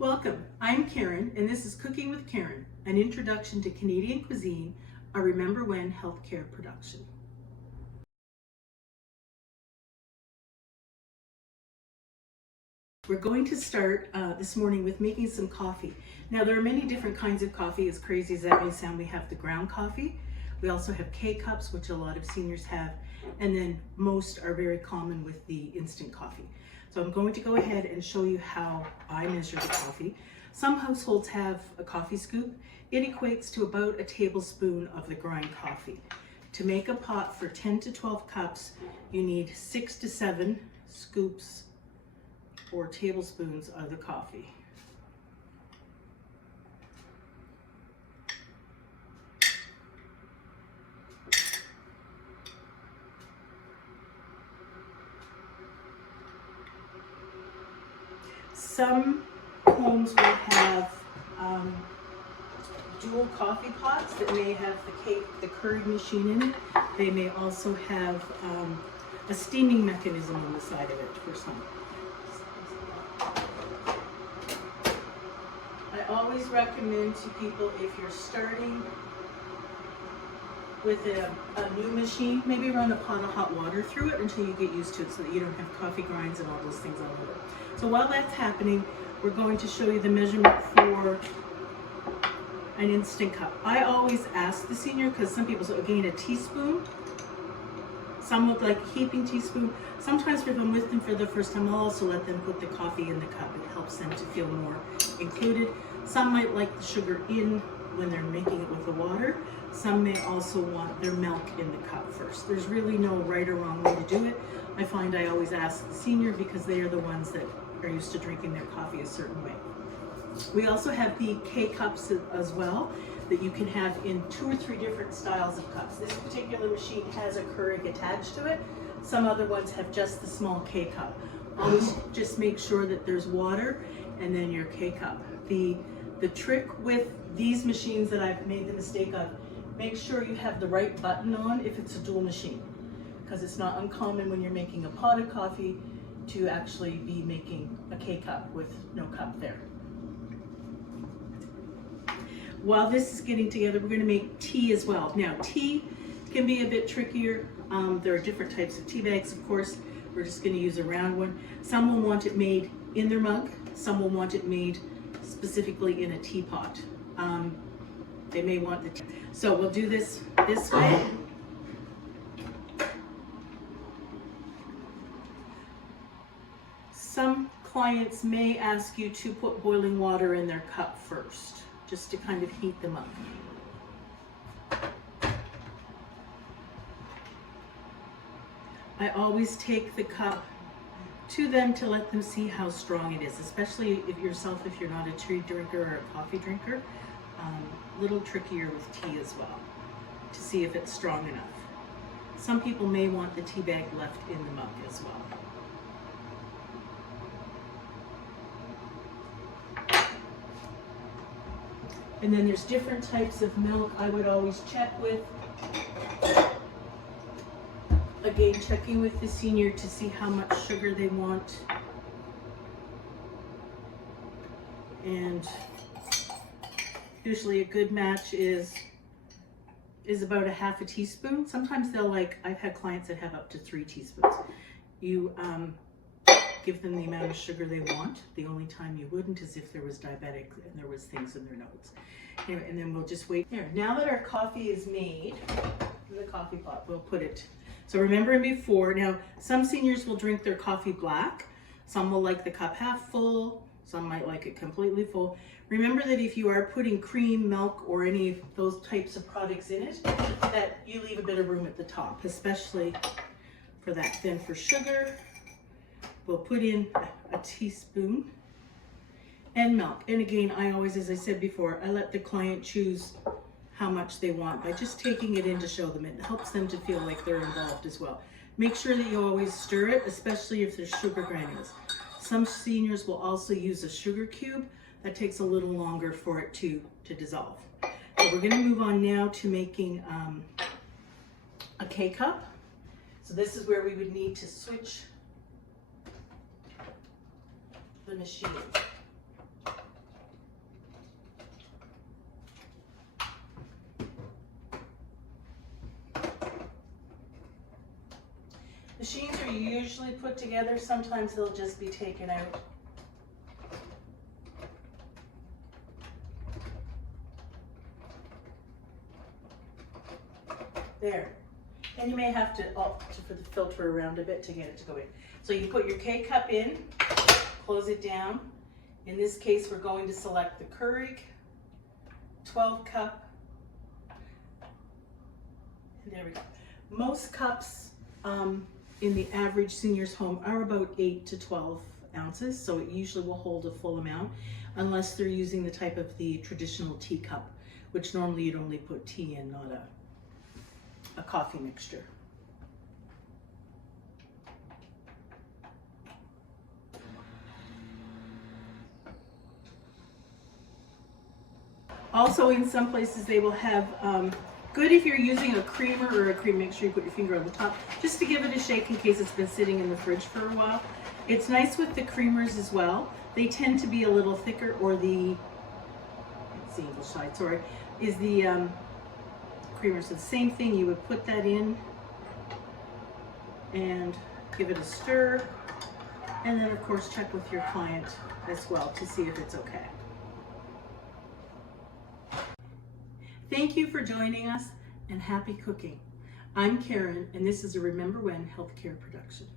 Welcome, I'm Karen, and this is Cooking with Karen, an introduction to Canadian cuisine, a Remember When healthcare production. We're going to start this morning with making some coffee. Now there are many different kinds of coffee, as crazy as that may sound. We have the ground coffee, we also have K-cups, which a lot of seniors have, and then most are very common with the instant coffee. So I'm going to go ahead and show you how I measure the coffee. Some households have a coffee scoop. It equates to about a tablespoon of the grind coffee. To make a pot for 10 to 12 cups, you need 6 to 7 scoops or tablespoons of the coffee. Some homes will have dual coffee pots that may have the Keurig machine in it. They may also have a steaming mechanism on the side of it for some. I always recommend to people, if you're starting with a new machine, maybe run a pot of hot water through it until you get used to it so that you don't have coffee grinds and all those things all over. So while that's happening, we're going to show you the measurement for an instant cup. I always ask the senior, because some people say, again, a teaspoon. Some look like a heaping teaspoon. Sometimes if I'm with them for the first time, I'll also let them put the coffee in the cup. It helps them to feel more included. Some might like the sugar in when they're making it with the water. Some may also want their milk in the cup first. There's really no right or wrong way to do it. I find I always ask the senior because they are the ones that are used to drinking their coffee a certain way. We also have the K-cups as well that you can have in 2 or 3 different styles of cups. This particular machine has a Keurig attached to it. Some other ones have just the small K-cup. Always just make sure that there's water and then your K-cup. The trick with these machines that I've made the mistake of, make sure you have the right button on if it's a dual machine, because it's not uncommon when you're making a pot of coffee to actually be making a K-cup with no cup there. While this is getting together, we're going to make tea as well. Now, tea can be a bit trickier. There are different types of tea bags, of course. We're just going to use a round one. Some will want it made in their mug. Some will want it made specifically in a teapot. They may want the tea. So we'll do this way. Some clients may ask you to put boiling water in their cup first, just to kind of heat them up. I always take the cup to them to let them see how strong it is, especially if you're not a tea drinker or a coffee drinker. A little trickier with tea as well, to see if it's strong enough. Some people may want the tea bag left in the mug as well. And then there's different types of milk I would always check with. Again, checking with the senior to see how much sugar they want. And usually a good match is about a half a teaspoon. Sometimes I've had clients that have up to 3 teaspoons. You give them the amount of sugar they want. The only time you wouldn't is if there was diabetic and there was things in their notes. Anyway, and then we'll just wait. Here, now that our coffee is made in the coffee pot, we'll put it. So remembering before, now some seniors will drink their coffee black. Some will like the cup half full. Some might like it completely full. Remember that if you are putting cream, milk, or any of those types of products in it, that you leave a bit of room at the top, especially for that. Then for sugar, we'll put in a teaspoon and milk. And again, I always, as I said before, I let the client choose how much they want by just taking it in to show them. It helps them to feel like they're involved as well. Make sure that you always stir it, especially if there's sugar granules. Some seniors will also use a sugar cube. That takes a little longer for it to dissolve. So we're going to move on now to making a K-cup. So this is where we would need to switch the machine. Machines are usually put together. Sometimes they'll just be taken out. There. And you may have to for the filter around a bit to get it to go in. So you put your K-cup in, close it down. In this case, we're going to select the Keurig 12 cup. And there we go. Most cups in the average senior's home are about 8 to 12 ounces, so it usually will hold a full amount, unless they're using the type of the traditional teacup, which normally you'd only put tea in, not a coffee mixture. Also, in some places they will have, good if you're using a creamer or a cream mixture, you put your finger on the top, just to give it a shake in case it's been sitting in the fridge for a while. It's nice with the creamers as well. They tend to be a little thicker, or the, it's the English side, sorry, is the creamer. So the same thing, you would put that in and give it a stir, and then of course check with your client as well to see if it's okay. Thank you for joining us, and happy cooking. I'm Karen, and this is a Remember When Healthcare production.